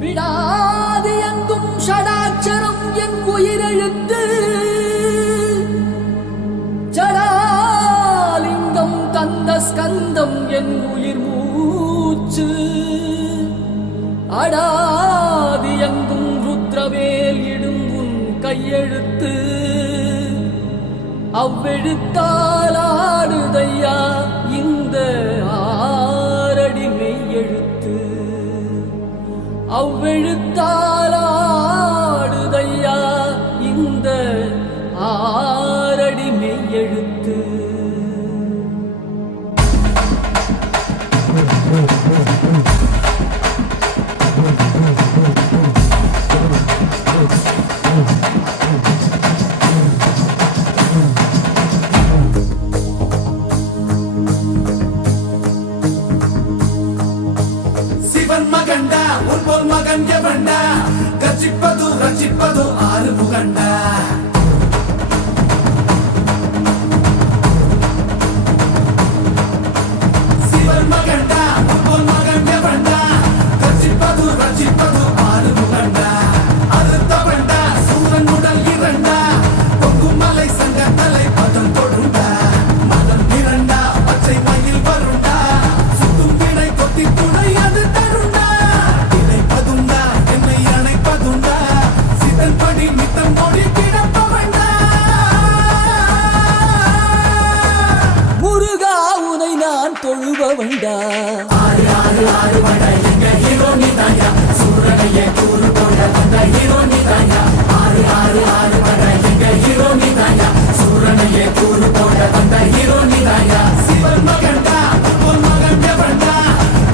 விடாது எங்கும் ஷடாட்சரம் என் உயிரெழுத்து ஜடாலிங்கம் கந்த ஸ்கந்தம் என் உயிர் மூச்சு அடாதி எங்கும் ருத்ரவேல் இடும் உன் கையெழுத்து அவ்வெழுத்தால் ஆடுதையா இந்த ஆரடி மெய்யெழுத்து அவ்வெழுத்தால் ஆடுதையா இந்த ஆரடி மெய்யெழுத்து மகண்டா உன் போல் மகன் எவண்டா கர்ஜிப்பது ரட்சிப்பது ஆறு முகண்டா சிவன் மகண்டா உன் போல் மகன் எவண்டா கர்ஜிப்பது ரட்சிப்பது ஆறு முகண்டா அறுத்தவண்டா சூரன் உடல் இரண்டா பொங்கும் மலை சங்க தலை பதம் தொடுண்டா மதம் இரண்டா பச்சை மயில் வருண்டா சுத்தும் வினை கொத்தி துணை அது தருண்டா முருகா உனை நான் தொழுபவண்டா ஆறு ஆறு ஆறு வட எங்க ஹீரோ நீதாயா சூரனையே கூறு போட வந்த ஹீரோ நீதாயா ஆறு ஆறு ஆறு வட எங்க ஹீரோ நீதாயா சூரனையே கூறு போட வந்த ஹீரோ நீதாயா சிவன் மகண்டா உன் மகன் எவண்டா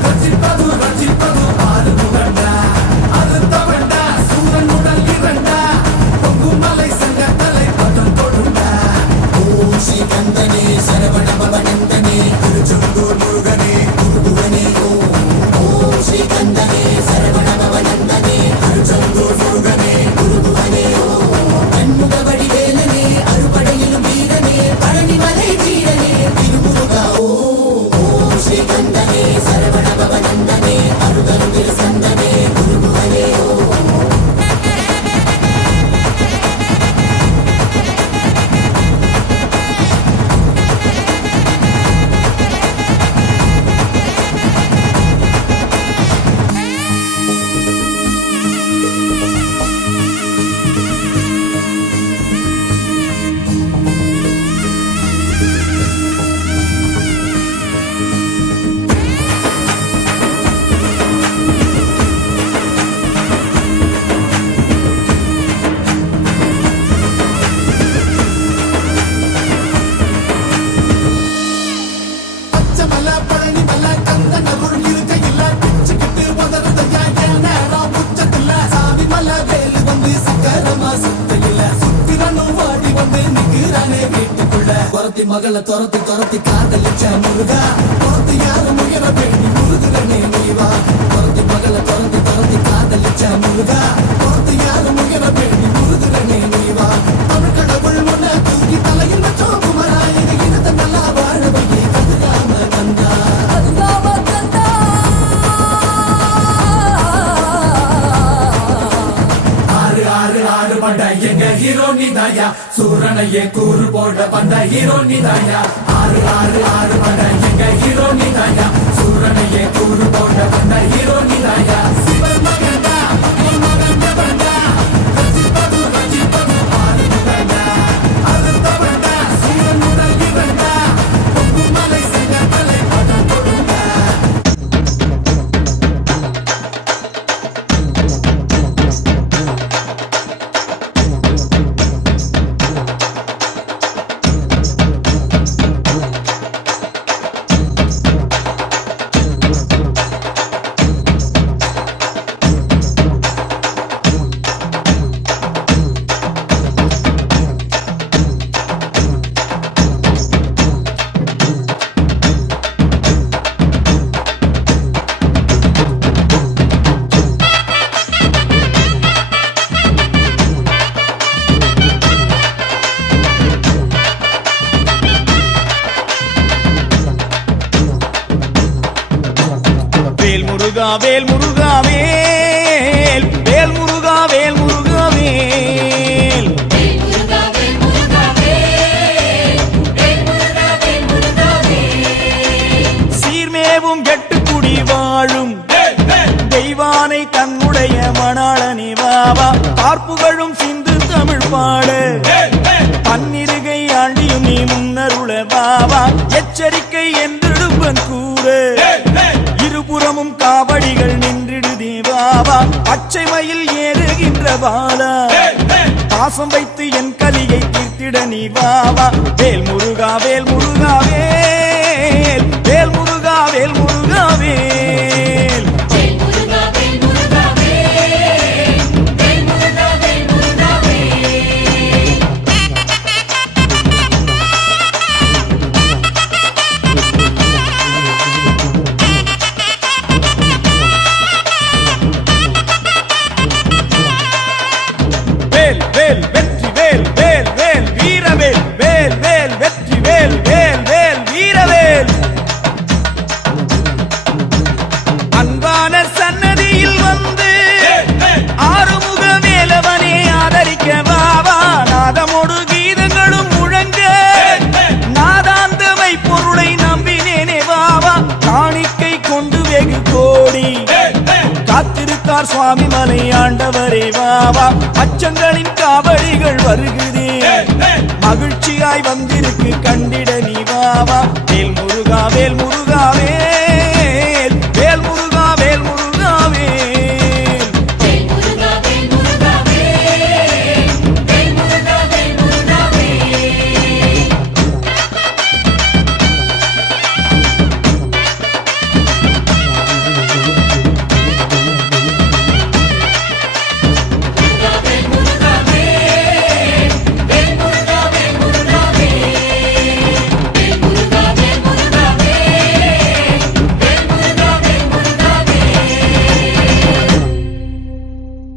ரட்சிப்பது ரட்சிப்பது ஆறு முகண்டா அறுத்தவண்டா சூரன் உடல் இரண்டா பொங்கும் மலை சங்க தலை பதம் தொடுண்டா ஓம் ஸ்ரீ கந்தனே சரவண பவனந்தனே திருச்செந்தூர் முருகனே குருகுவனே ஓம் ஸ்ரீ கந்தனே சரவண பவனந்தனே திருச்செந்தூர் முருகனே குருகுவனே கண்முக வடிவேலனே அறுபடையிலும் வீரனே பழனிமலை வீரனே திருமுருகா ஓம் ஸ்ரீ கந்தனே சரவண பவனந்தனே அருகரும் திருசந்தனே குருகுவனே மகளை துரத்தி துரத்தி காதலிச்ச முருகா துரத்தி யாரும் உயர வேண்டி முருகனே நீவா துரத்தி மகளை துரத்தி துரத்தி காதலிச்ச முருகா துரத்தி யாரும் உயர வேண்டி முருகனே நீவா தமிழ் கடவுள் முன்ன தூக்கி தலையில் வச்சோம் குமரா இது இனத்தை நல்லா வாழ வையே கதுகாம கந்தா கதுகாம கந்தா ஆறு ஆறு ஆறு பண்ட எங்க ஹீரோ நீதாயா சூரனையே கூறு போட வந்த ஹீரோ நீதாயா ஆறு ஆறு ஆறு பண்ட எங்க ஹீரோ நீதாயா சூரனையே கூறு போட வந்த ஹீரோ நீதாயா சிவன் மகண்டா உன் மகன் எவண்டா ரட்சிப்பது ரட்சிப்பது ஆறு முகண்டா அறுத்தவண்டா சூரன் உடல் இரண்டா பொங்கும் மலை சங்க தலை பதம் தொடுண்டா வேல் முருகாவே தெய்வானை தன்னுடைய மணாளனே வாவா பார்ப்புகழும் சிந்து தமிழ் பாடு பன்னிருகை ஆண்டியும் நீ முன்னருள வாவா எச்சரிக்கை என்றிடுப்பன் கூறு இருபுறமும் காவடிகள் நின்றிடு தேவாவா பச்சை மயில் ஏறுகின்ற பாலா பாசம் வைத்து என் கலியை தீர்த்திட நீ வாவா வேல் முருகா வேல் முருகா வேல் வேல் முருகா வேல் முருகா வேல் வேல் வேல் வெற்றி வேல் வேல் வேல் வீரவேல் வேல் வேல் வெற்றி வேல் வேல் வேல் வீரவேல் அன்பான சன்னதியில் வந்து ஆறுமுக வேலவனே ஆதரிக்க வாவா நாதமோடு கீதங்களும் முழங்க நாதாந்தமை பொருளை நம்பினேனே வாவா காணிக்கை கொண்டு வெகு கோடி காத்திருக்கார் சுவாமி மலை ஆண்டவரே வாவா அச்சங்களின் காவடிகள் வருகுதே மகிழ்ச்சியாய் வந்திருக்கு கண்டிட நீ வாவா வேல் முருகா வேல் முருகா வேல்